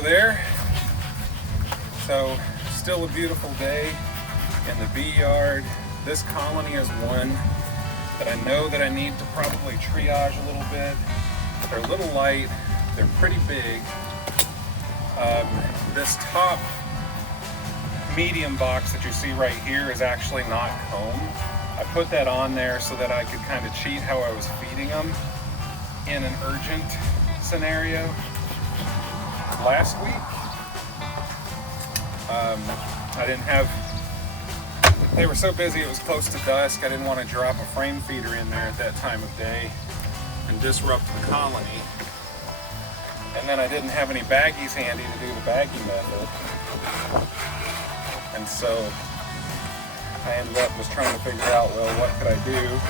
hello there. So still a beautiful day in the bee yard. This colony is one that I know that I need to probably triage a little bit. They're a little light, they're pretty big. This top medium box that you see right here is actually not comb. I put that on there so that I could kind of cheat how I was feeding them in an urgent scenario. Last week, I didn't have, they were so busy it was close to dusk, I didn't want to drop a frame feeder in there at that time of day and disrupt the colony. And then I didn't have any baggies handy to do the baggie method. And so I ended up just trying to figure out, well, what could I do?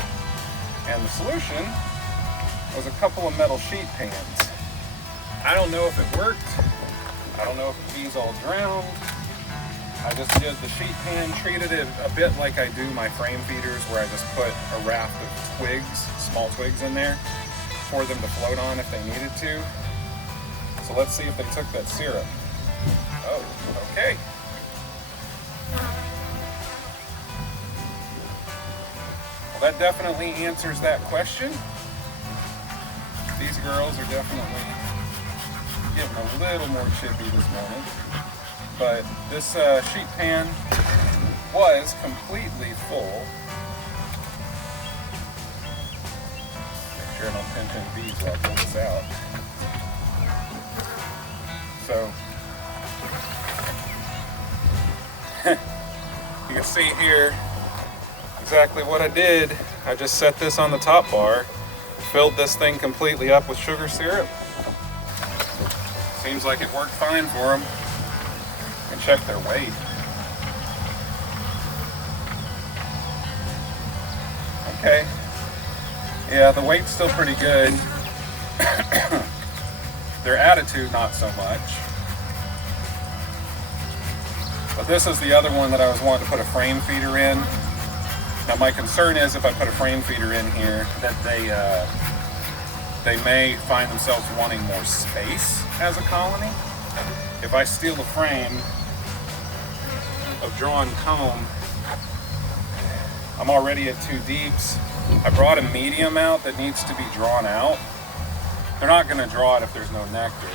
And the solution was a couple of metal sheet pans. I don't know if it worked. I don't know if the bees all drowned. I just did the sheet pan, treated it a bit like I do my frame feeders, where I just put a raft of twigs, small twigs in there for them to float on if they needed to. So let's see if they took that syrup. Oh, okay. Well, that definitely answers that question. These girls are definitely getting a little more chippy this morning. But this sheet pan was completely full. Make sure I don't pinch any bees while I pull this out. So, you can see here exactly what I did. I just set this on the top bar, filled this thing completely up with sugar syrup. Seems like it worked fine for them. And check their weight. Okay. Yeah, the weight's still pretty good. Their attitude, not so much. But this is the other one that I was wanting to put a frame feeder in. Now my concern is if I put a frame feeder in here that they may find themselves wanting more space as a colony. If I steal the frame of drawn comb, I'm already at 2 deeps. I brought a medium out that needs to be drawn out. They're not going to draw it if there's no nectar.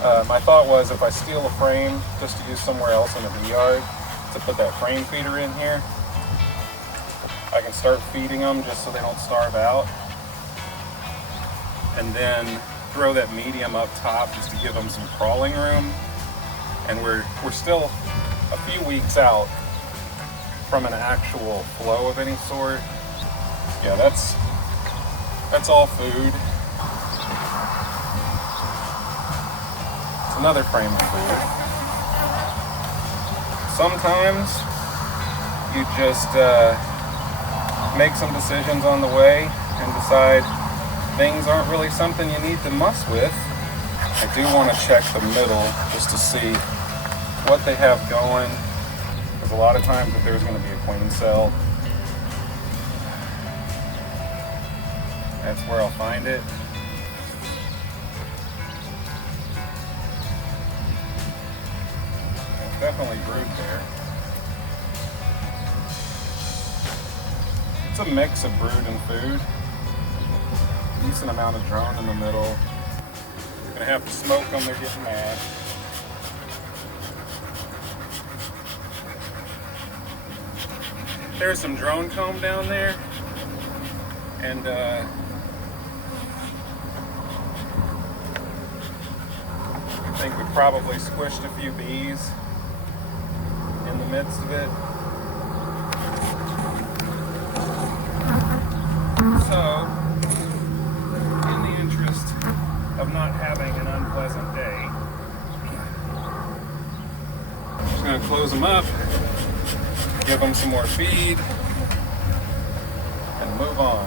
But my thought was if I steal a frame just to use somewhere else in the bee yard to put that frame feeder in here, I can start feeding them just so they don't starve out. And then throw that medium up top just to give them some crawling room. And we're still a few weeks out from an actual flow of any sort. Yeah, that's all food. It's another frame of food. Sometimes you just make some decisions on the way and decide things aren't really something you need to muss with. I do want to check the middle just to see what they have going. Because a lot of times if there's going to be a queen cell, that's where I'll find it. It's definitely brood there. It's a mix of brood and food. Decent amount of drone in the middle. You're gonna have to smoke them, they're getting mad. There's some drone comb down there. And I think we probably squished a few bees in the midst of it. So, in the interest of not having an unpleasant day, I'm just going to close them up, give them some more feed, and move on.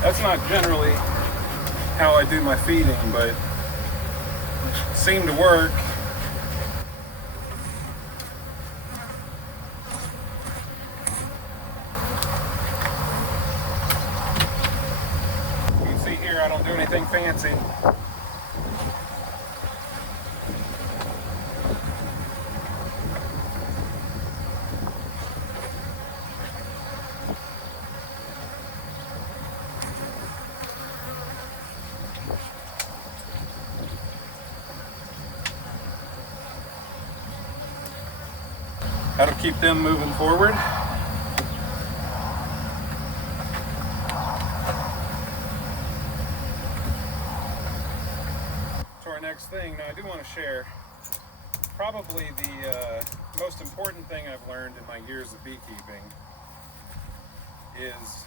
That's not generally how I do my feeding, but it seemed to work. anything fancy. That'll keep them moving forward. To our next thing. Now I do want to share probably the most important thing I've learned in my years of beekeeping is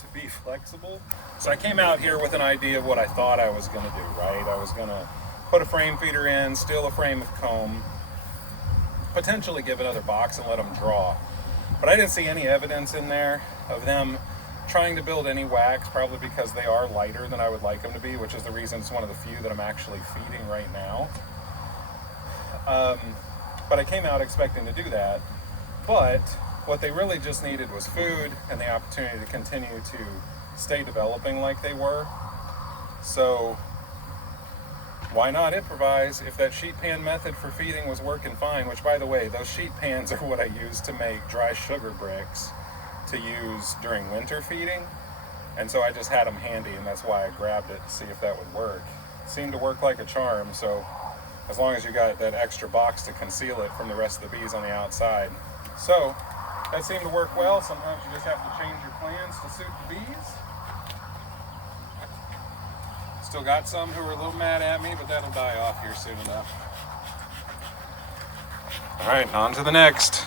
to be flexible. So I came out here with an idea of what I thought I was going to do, right? I was going to put a frame feeder in, steal a frame of comb, potentially give another box and let them draw. But I didn't see any evidence in there of them trying to build any wax, probably because they are lighter than I would like them to be, which is the reason it's one of the few that I'm actually feeding right now. But I came out expecting to do that. But what they really just needed was food and the opportunity to continue to stay developing like they were. So why not improvise? If that sheet pan method for feeding was working fine, which by the way, those sheet pans are what I use to make dry sugar bricks to use during winter feeding. And so I just had them handy, and that's why I grabbed it to see if that would work. It seemed to work like a charm, so as long as you got that extra box to conceal it from the rest of the bees on the outside. So that seemed to work well. Sometimes you just have to change your plans to suit the bees. Still got some who are a little mad at me, but that'll die off here soon enough. All right, on to the next.